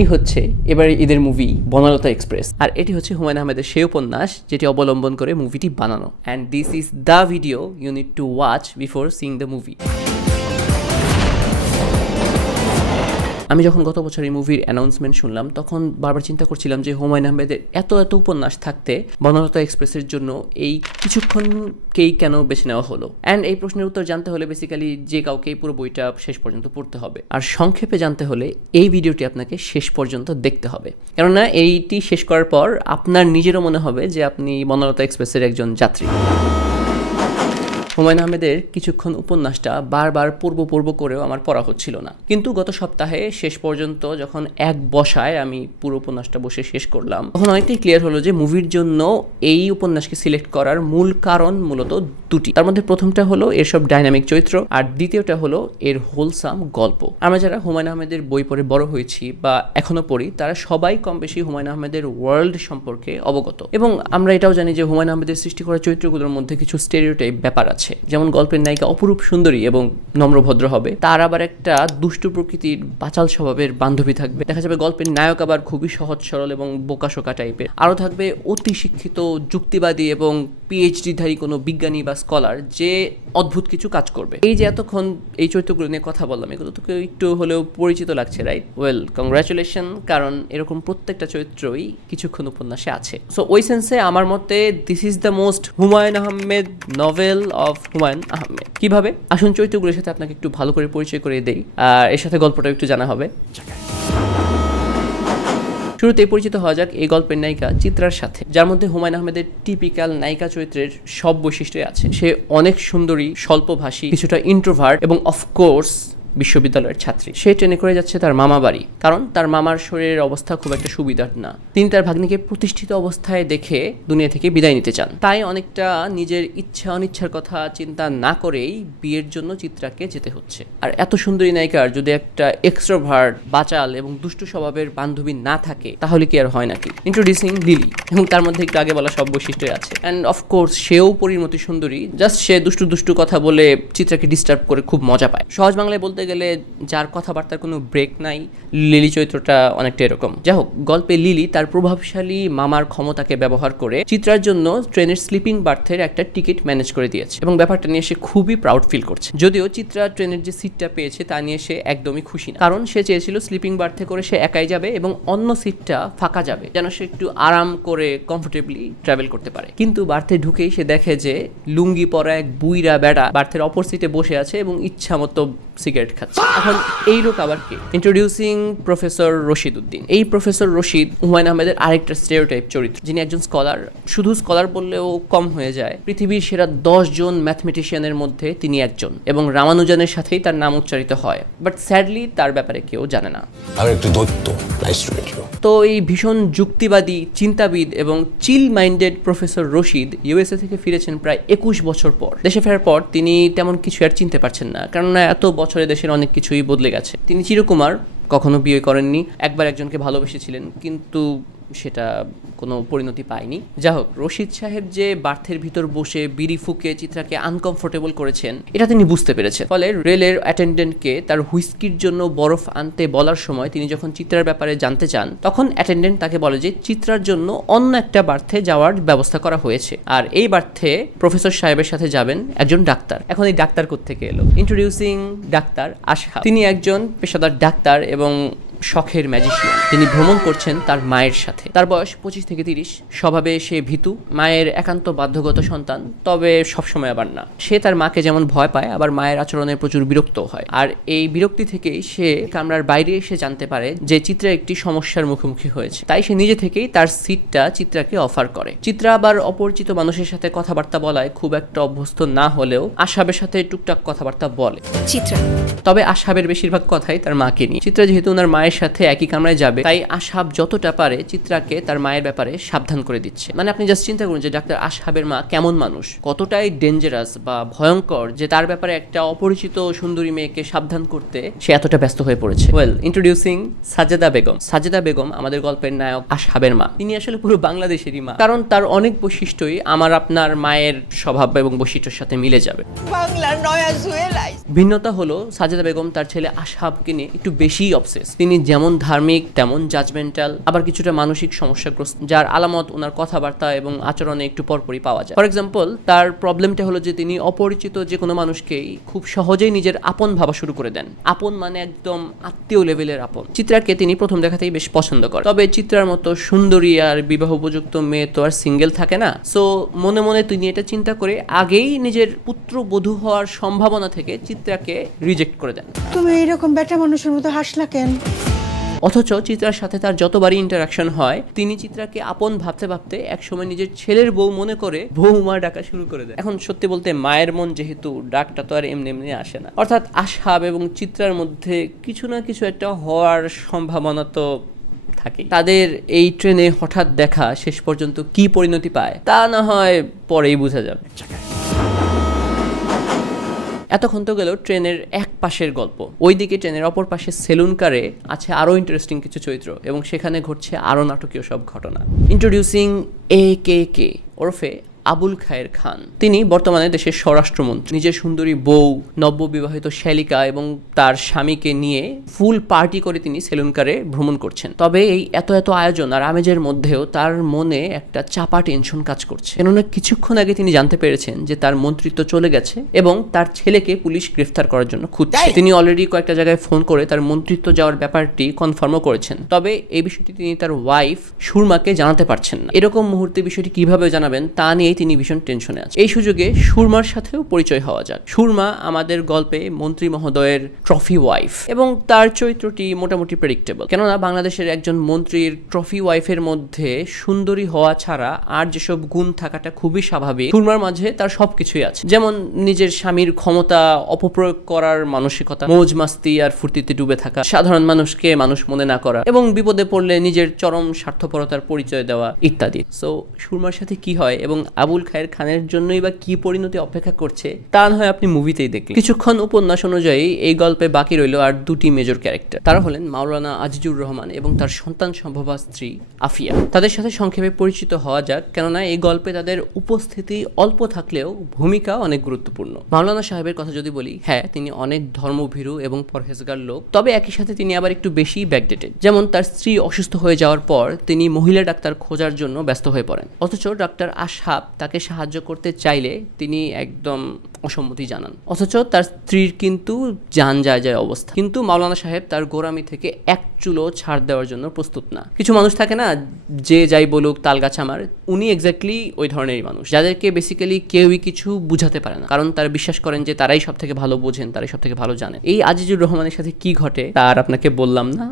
এই হচ্ছে এবারে ঈদের মুভি বনলতা এক্সপ্রেস, আর এটি হচ্ছে হুমায়ুন আহমেদের সেই উপন্যাস যেটি অবলম্বন করে মুভিটি বানানো। And this is the video you need to watch before seeing the movie. আমি যখন গত বছর এই মুভির অ্যানাউন্সমেন্ট শুনলাম তখন বারবার চিন্তা করছিলাম যে হুমায়ুন আহমেদের এত উপন্যাস থাকতে বনলতা এক্সপ্রেসের জন্য এই কিছুক্ষণকেই কেন বেছে নেওয়া হলো। অ্যান্ড এই প্রশ্নের উত্তর জানতে হলে বেসিক্যালি যে কাউকে পুরো বইটা শেষ পর্যন্ত পড়তে হবে, আর সংক্ষেপে জানতে হলে এই ভিডিওটি আপনাকে শেষ পর্যন্ত দেখতে হবে, কেননা এইটি শেষ করার পর আপনার নিজেরও মনে হবে যে আপনি বনলতা এক্সপ্রেসের একজন যাত্রী। হুমায়ুন আহমেদের কিছুক্ষণ উপন্যাসটা বারবার পড়ব করেও আমার পড়া হচ্ছিল না, কিন্তু গত সপ্তাহে শেষ পর্যন্ত যখন এক বসায় আমি পুরো উপন্যাসটা বসে শেষ করলাম তখন অনেকটাই ক্লিয়ার হলো যে মুভির জন্য এই উপন্যাসকে সিলেক্ট করার মূল কারণ মূলত দুটি। তার মধ্যে প্রথমটা হলো এর সব ডাইনামিক চরিত্র, আর দ্বিতীয়টা হলো এর হোলসাম গল্প। আমরা যারা হুমায়ুন আহমেদের বই পড়ে বড় হয়েছি বা এখনো পড়ি তারা সবাই কম বেশি হুমায়ুন আহমেদের ওয়ার্ল্ড সম্পর্কে অবগত, এবং আমরা এটাও জানি যে হুমায়ুন আহমেদের সৃষ্টি করা চরিত্রগুলোর মধ্যে কিছু স্টেরিওটাইপ ব্যাপার আছে। যেমন গল্পের নায়িকা অপরূপ সুন্দরী এবং নম্রভদ্র হবে, তার আবার একটা দুষ্টু প্রকৃতির বাচাল স্বভাবের বান্ধবী থাকবে। দেখা যাবে গল্পের নায়ক আবার খুবই সহজ সরল এবং বোকাশোকা টাইপের। আরও থাকবে অতি শিক্ষিত যুক্তিবাদী এবং পিএইচডিধারী কোনো বিজ্ঞানী বা স্কলার যে অদ্ভুত কিছু কাজ করবে। এই যে এতক্ষণ এই চরিত্রগুলো নিয়ে কথা বললাম, এগুলো তোকে একটু হলেও পরিচিত লাগছে, রাইট? ওয়েল, কংগ্রাচুলেশন, কারণ এরকম প্রত্যেকটা চরিত্রই কিছুক্ষণ উপন্যাসে আছে। সো ওই সেন্সে আমার মতে this is the most Humayun Ahmed novel of Humayun Ahmed. কিভাবে? আসুন চরিত্রগুলোর সাথে আপনাকে একটু ভালো করে পরিচয় করে দেই, আর এর সাথে গল্পটা একটু জানা হবে। শুরুতেই পরিচিত হওয়া যাক এই গল্পের নায়িকা চিত্রার সাথে, যার মধ্যে হুমায়ুন আহমেদের টিপিক্যাল নায়িকা চরিত্রের সব বৈশিষ্ট্যই আছে। সে অনেক সুন্দরী, স্বল্পভাষী, কিছুটা ইন্ট্রোভার্ট এবং অফকোর্স বিশ্ববিদ্যালয়ের ছাত্রী। সে ট্রেনে করে যাচ্ছে তার মামা বাড়ি, কারণ তার মামার শরীরের অবস্থা খুব একটা সুবিধার না। তিনি তার ভাগ্নিকে প্রতিষ্ঠিত অবস্থায় দেখে দুনিয়া থেকে বিদায় নিতে চান, তাই অনেকটা নিজের ইচ্ছা অনিচ্ছার কথা চিন্তা না করেই বিয়ের জন্য চিত্রাকে যেতে হচ্ছে। আর এত সুন্দরী নায়িকার যদি একটা এক্সট্রোভার্ট, বাচাল এবং দুষ্টু স্বভাবের বান্ধবী না থাকে তাহলে কি আর হয় নাকি? ইন্ট্রোডিউসিং লিলি, এবং তার মধ্যে একটু আগে বলা সব বৈশিষ্ট্যই আছে। অ্যান্ড অফকোর্স সেও পরিণতি সুন্দরী, জাস্ট সে দুষ্টু কথা বলে চিত্রাকে ডিস্টার্ব করে খুব মজা পায়। সহজ বাংলায় বলতে গেলে যার কথাবার্তার কোনো ব্রেক নাই, লিলি চরিত্রটা অনেকটা এরকম। যাই হোক, গল্পে লিলি তার প্রভাবশালী মামার ক্ষমতাকে ব্যবহার করে চিত্রার জন্য ট্রেনের স্লিপিং বার্থের একটা টিকিট ম্যানেজ করে দিয়েছে, এবং ব্যাপারটা নিয়ে সে খুবই প্রাউড ফিল করছে। যদিও চিত্রা ট্রেনের যে সিটটা পেয়েছে তা নিয়ে সে একদমই খুশি না, কারণ সে চেয়েছিল স্লিপিং বার্থে করে সে একাই যাবে এবং অন্য সিটটা ফাঁকা যাবে, যেন সে একটু আরাম করে কমফোর্টেবলি ট্রাভেল করতে পারে। কিন্তু বার্থে ঢুকেই সে দেখে যে লুঙ্গি পরা এক বুইরা বেড়া বার্থের অপর সিটে বসে আছে এবং ইচ্ছা মতো সিগারেট খাচ্ছে। এখন এই লোক আবার কে? Introducing professor Rashid Uddin. এই প্রফেসর রশিদ হুমায়ুন আহমেদের আরেকটা স্টেরিওটাইপ চরিত্র, যিনি একজন স্কলার। শুধু স্কলার বললেও কম হয়ে যায়, পৃথিবীর সেরা 10 জন ম্যাথমেটিশিয়ানের মধ্যে তিনি একজন, এবং রামানুজনের সাথেই তার নাম উচ্চারিত হয়। বাট স্যাডলি তার ব্যাপারে কেউ জানে না। তো এই ভীষণ যুক্তিবাদী, চিন্তাবিদ এবং চিল মাইন্ডেড প্রফেসর রশিদ ইউএসএ থেকে ফিরেছেন প্রায় 21 বছর পর। দেশে ফেরার পর তিনি তেমন কিছু আর চিনতে পারছেন না, কেননা এত বছরে দেশের অনেক কিছুই বদলে গেছে। তিনি চিরকুমার, কখনো বিয়ে করেননি, একবার একজনকে ভালোবেসেছিলেন, কিন্তু সেটা কোনো পরিণতি পায়নি। যা হোক, রশিদ সাহেব যে বার্থের ভিতর বসে বিড়ি ফুঁকে চিত্রাকে আনকমফোর্টেবল করেছেন এটা তিনি বুঝতে পেরেছেন। ফলে রেলের অ্যাটেন্ডেন্টকে তার হুইস্কির জন্য বরফ আনতে বলার সময় তিনি যখন চিত্রার ব্যাপারে জানতে চান তখন অ্যাটেন্ডেন্ট তাকে বলে যে চিত্রার জন্য অন্য একটা বার্থে যাওয়ার ব্যবস্থা করা হয়েছে, আর এই বার্থে প্রফেসর সাহেবের সাথে যাবেন একজন ডাক্তার। এখন এই ডাক্তার কোত্থেকে এলো? Introducing doctor Ashhab. তিনি একজন পেশাদার ডাক্তার এবং শখের ম্যাজিশিয়ান। তিনি ভ্রমণ করছেন তার মায়ের সাথে। তার বয়স 25 থেকে 30। স্বভাবে সে ভীতু, মায়ের একান্ত বাধ্যগত সন্তান, তবে সবসময় আবার না। সে তার মাকে যেমন ভয় পায়, আবার মায়ের আচরণে প্রচুর বিরক্ত হয়। আর এই বিরক্তি থেকেই সে কামরার বাইরে এসে জানতে পারে যে চিত্রা একটি সমস্যার মুখোমুখি হয়েছে, তাই সে নিজে থেকেই তার সিটটা চিত্রাকে অফার করে। চিত্রা আবার অপরিচিত মানুষের সাথে কথাবার্তা বলায় খুব একটা অভ্যস্ত না হলেও আশাবের সাথে টুকটাক কথাবার্তা বলে চিত্রা। তবে আশাবের বেশিরভাগ কথাই তার মাকে নিয়ে। চিত্রা যেহেতু ওনার মায়ের সাথে একই কামরায় যাবে, তাই আশহাব যতটা পারে চিত্রাকে তার মায়ের ব্যাপারে সাবধান করে দিচ্ছে। মানে আপনি জাস্ট চিন্তা করুন যে ডাক্তার আশহাবের মা কেমন মানুষ, কতটাই ডেঞ্জারাস বা ভয়ঙ্কর যে তার ব্যাপারে একটা অপরিচিত সুন্দরী মেয়েকে সাবধান করতে সে এতটা ব্যস্ত হয়ে পড়েছে। Well, introducing Sajeda Begum. সাজেদা বেগম আমাদের গল্পের নায়ক আশহাবের মা। তিনি আসলে পুরো বাংলাদেশেরই মা, কারণ তার অনেক বৈশিষ্ট্যই আমার আপনার মায়ের স্বভাব এবং বৈশিষ্ট্যের সাথে মিলে যাবে। ভিন্নতা হলো সাজেদা বেগম তার ছেলে আশহাবকে নিয়ে একটু বেশি অবসেস। তিনি যেমন ধার্মিক তেমন জাজমেন্টাল, আবার কিছুটা মানসিক সমস্যাগ্রস্ত, যার আলামত ওনার কথাবার্তা এবং আচরণে একটু পরপরই পাওয়া যায়। ফর এক্সাম্পল, তার প্রবলেমটা হলো যে তিনি অপরিচিত যে কোনো মানুষকেই খুব সহজেই নিজের আপন ভাবা শুরু করে দেন। আপন মানে একদম আত্মীয় লেভেলের আপন। চিত্রাকে তিনি প্রথম দেখাতেই বেশ পছন্দ করেন। তবে চিত্রার মতো সুন্দরী আর বিবাহ উপযুক্ত মেয়ে তো আর সিঙ্গেল থাকে না। সো মনে মনে তিনি এটা চিন্তা করে আগেই নিজের পুত্রবধূ হওয়ার সম্ভাবনা থেকে চিত্রাকে রিজেক্ট করে দেন। তুমি এইরকম বেটা মানুষের মতো হাসলা কেন? অথচ চিত্রার সাথে তার যতবারই ইন্টারাকশন হয়, তিনি চিত্রাকে আপন ভাবতে ভাবতে একসময় নিজের ছেলের বউ মনে করে বৌমা ডাকা শুরু করে দেয়। এখন সত্যি বলতে মায়ের মন যেহেতু, ডাকটা তো আর এমনি এমনি আসে না। অর্থাৎ আশহাব এবং চিত্রার মধ্যে কিছু না কিছু একটা হওয়ার সম্ভাবনা তো থাকে। তাদের এই ট্রেনে হঠাৎ দেখা শেষ পর্যন্ত কি পরিণতি পায় তা না হয় পরেই বোঝা যাবে। এতক্ষণ তো গেল ট্রেনের এক পাশের গল্প। ওইদিকে ট্রেনের অপর পাশে সেলুন কারে আছে আরো ইন্টারেস্টিং কিছু চরিত্র এবং সেখানে ঘটছে আরো নাটকীয় সব ঘটনা। ইন্ট্রোডিউসিং AKK ওরফে আবুল খায়ের খান। তিনি বর্তমানে দেশের স্বরাষ্ট্রমন্ত্রী। নিজের সুন্দরী বউ, নববিবাহিত শ্যালিকা এবং তার স্বামীকে নিয়ে ফুল পার্টি করে তিনি সেলুন কারে ভ্রমণ করছেন। তবে এই এত এত আয়োজন আর আমেজের মধ্যেও তার মনে একটা চাপা টেনশন কাজ করছে। কেননা কিছুক্ষণ আগে তিনি জানতে পেরেছেন যে তার মন্ত্রিত্ব চলে গেছে এবং তার ছেলেকে পুলিশ গ্রেফতার করার জন্য খুঁজছে। তিনি অলরেডি কয়েকটা জায়গায় ফোন করে তার মন্ত্রিত্ব যাওয়ার ব্যাপারটি কনফার্মও করেছেন। তবে এই বিষয়টি তিনি তার ওয়াইফ সুরমাকে জানাতে পারছেন না। এরকম মুহূর্তে বিষয়টি কিভাবে জানাবেন তা নিয়ে তিনি ভীষণ টেনশনে আছেন। এই সুযোগে সুরমার সাথেও পরিচয় হওয়া যাক। সুরমা আমাদের গল্পে মন্ত্রী মহোদয়ের ট্রফি ওয়াইফ এবং তার চরিত্রটি মোটামুটি প্রেডিক্টেবল। কেননা বাংলাদেশের একজন মন্ত্রীর ট্রফি ওয়াইফের মধ্যে সুন্দরী হওয়া ছাড়া আর যেসব গুণ থাকাটা খুবই স্বাভাবিক, সুরমার মাঝে তার সবকিছুই আছে। যেমন নিজের স্বামীর ক্ষমতা অপপ্রয়োগ করার মানসিকতা, মৌজ মাস্তি আর ফুর্তিতে ডুবে থাকা, সাধারণ মানুষকে মানুষ মনে না করা এবং বিপদে পড়লে নিজের চরম স্বার্থপরতার পরিচয় দেওয়া ইত্যাদি। সো সুরমার সাথে কি হয় এবং আবুল খায়ের খানের জন্যই বা কি পরিণতি অপেক্ষা করছে তা না হয় আপনি মুভিতেই দেখলেন। কিছুক্ষণ উপন্যাস অনুযায়ী এই গল্পে বাকি রইল আর দুটি মেজর ক্যারেক্টার। তারা হলেন মাওলানা আজিজুর রহমান এবং তার সন্তান সম্ভবা স্ত্রী আফিয়া। তাদের সাথে সংক্ষেপে পরিচিত হওয়া যাক, কেননা এই গল্পে তাদের উপস্থিতি অল্প থাকলেও ভূমিকা অনেক গুরুত্বপূর্ণ। মাওলানা সাহেবের কথা যদি বলি, হ্যাঁ তিনি অনেক ধর্মভীরু এবং পরহেজগার লোক, তবে একই সাথে তিনি আবার একটু বেশি ব্যাকডেটেড। যেমন তার স্ত্রী অসুস্থ হয়ে যাওয়ার পর তিনি মহিলা ডাক্তার খোঁজার জন্য ব্যস্ত হয়ে পড়েন। অথচ ডাক্তার আশহাব তাকে সাহায্য করতে চাইলে তিনি একদম অসম্মতি জানান। অথচ তার স্ত্রীর কিন্তু জান যায় যায় অবস্থা। কিন্তু মাওলানা সাহেব তার গোরামি থেকে এক চুলো ছাড় দেওয়ার জন্য প্রস্তুত না। কিছু মানুষ থাকে না, যে যাই বলুক তালগাছ আমার, উনি এক্স্যাক্টলি ওই ধরনেরই মানুষ, যাদেরকে বেসিক্যালি কেউই কিছু বুঝাতে পারে না, কারণ তারা বিশ্বাস করেন যে তারাই সব থেকে ভালো বোঝেন, তারাই সব থেকে ভালো জানেন। এই আজিজুর রহমানের সাথে কি ঘটে তার আপনাকে বললাম না,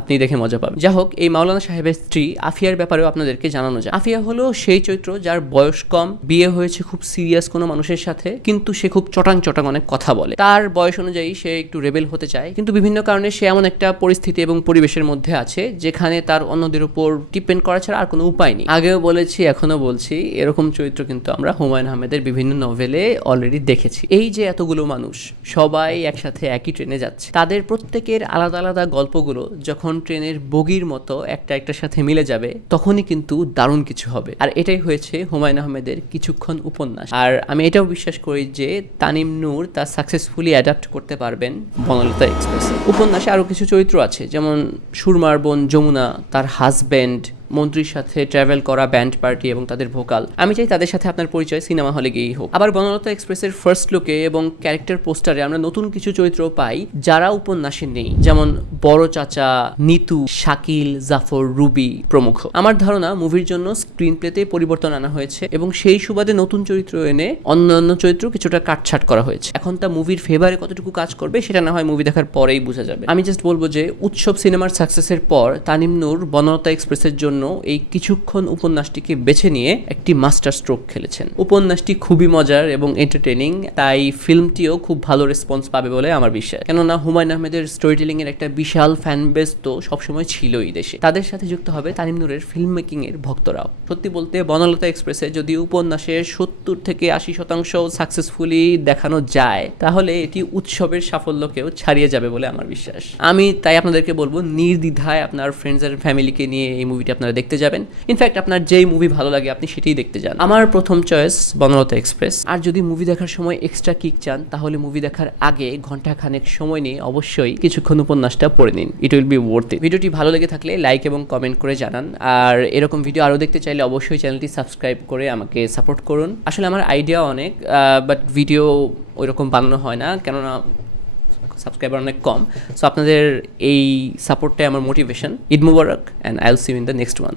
আপনি দেখে মজা পাবেন। যা হোক, এই মাওলানা সাহেবের স্ত্রী আফিয়ার ব্যাপারেও আপনাদেরকে জানানো যায়। আফিয়া হলো সেই চরিত্র যার বয়স কম, বিয়ে হয়েছে খুব সিরিয়াস কোনো মানুষের সাথে, কিন্তু সে খুব চটাং চটাং অনেক কথা বলে। তার বয়স অনুযায়ী সে একটু রেবেল হতে চায়, কিন্তু বিভিন্ন কারণে সে এমন একটা পরিস্থিতি এবং পরিবেশের মধ্যে আছে যেখানে তার অন্যদের উপর ডিপেন্ড করা ছাড়া আর কোনো উপায় নেই। আগেও বলেছি, এখনো বলছি, এরকম চরিত্র কিন্তু আমরা হুমায়ুন আহমেদের বিভিন্ন নভেলে অলরেডি দেখেছি। এই যে এতগুলো মানুষ সবাই একসাথে একই ট্রেনে যাচ্ছে, তাদের প্রত্যেকের আলাদা আলাদা গল্পগুলো যখন ট্রেনের বগির মতো একটা একটার সাথে মিলে যাবে, তখনই কিন্তু দারুণ কিছু হবে। আর এটাই হয়েছে হুমায়ুন আহমেদের কিছুক্ষণ উপন্যাস। আর আমি এটাও বিশ্বাস করি যে তানিম নূর তা সাকসেসফুলি অ্যাডাপ্ট করতে পারবেন বনলতা এক্সপ্রেসে। উপন্যাসে আরও কিছু চরিত্র আছে, যেমন সুরমার বোন যমুনা, তার হাজব্যান্ড, মন্ত্রীর সাথে ট্রাভেল করা ব্যান্ড পার্টি এবং তাদের ভোকাল। আমি চাই তাদের সাথে আপনার পরিচয় সিনেমা হলে গিয়েই হোক। আবার বনলতা এক্সপ্রেসের ফার্স্ট লুকে এবং ক্যারেক্টার পোস্টারে আমরা নতুন কিছু চরিত্র পাই যারা উপন্যাসে নেই, যেমন বড় চাচা, নিতু, শাকিল, জাফর, রুবি প্রমুখ। আমার ধারণা মুভির জন্য স্ক্রিন প্লেতে পরিবর্তন আনা হয়েছে এবং সেই সুবাদে নতুন চরিত্র এনে অন্যান্য চরিত্র কিছুটা কাটছাট করা হয়েছে। এখন তা মুভির ফেভারে কতটুকু কাজ করবে সেটা না হয় মুভি দেখার পরেই বোঝা যাবে। আমি জাস্ট বলবো যে উৎসব সিনেমার সাকসেসের পর তানিম নূর বনলতা এক্সপ্রেসের জন্য এই কিছুক্ষণ উপন্যাসটিকে বেছে নিয়ে একটি মাস্টার স্ট্রোক খেলেছেন। উপন্যাসটি খুবই মজার এবং এন্টারটেইনিং, তাই ফিল্মটিও খুব ভালো রেসপন্স পাবে বলে আমার বিশ্বাস। কেননা হুমায়ুন আহমেদের স্টোরি টেলিং এর একটা বিশাল ফ্যান বেস তো সবসময় ছিলই দেশে। তাদের সাথে যুক্ত হবে তানিম নূরের ফিল্ম মেকিং এর ভক্তরাও। সত্যি বলতে বনলতা এক্সপ্রেসে যদি উপন্যাসের 70 থেকে 80% সাকসেসফুলি দেখানো যায়, তাহলে এটি উৎসবের সাফল্যকেও ছাড়িয়ে যাবে বলে আমার বিশ্বাস। আমি তাই আপনাদেরকে বলবো, নির্দ্বিধায় আপনার ফ্রেন্ডস আর ফ্যামিলিকে নিয়ে এই মুভিটি আপনারা দেখতে যাবেন। ইনফ্যাক্ট আপনার যেই মুভি ভালো লাগে আপনি সেটাই দেখতে যান। আমার প্রথম চয়েস বনলতা এক্সপ্রেস। আর যদি মুভি দেখার সময় এক্সট্রা কিক চান তাহলে মুভি দেখার আগে ঘন্টাখানেক সময় নিয়ে অবশ্যই কিছুক্ষণ উপন্যাসটা পড়ে নিন। It will be worth it. ভিডিওটি ভালো লেগে থাকলে লাইক এবং কমেন্ট করে জানান। আর এরকম ভিডিও আরও দেখতে চাইলে অবশ্যই চ্যানেলটি সাবস্ক্রাইব করে আমাকে সাপোর্ট করুন। আসলে আমার আইডিয়া অনেক, বাট ভিডিও ওইরকম বানানো হয় না, কেননা সাবস্ক্রাইবার অনেক কম। সো আপনাদের এই সাপোর্টটাই আমার মোটিভেশন। ঈদ মুবারক and I will see you in the next one.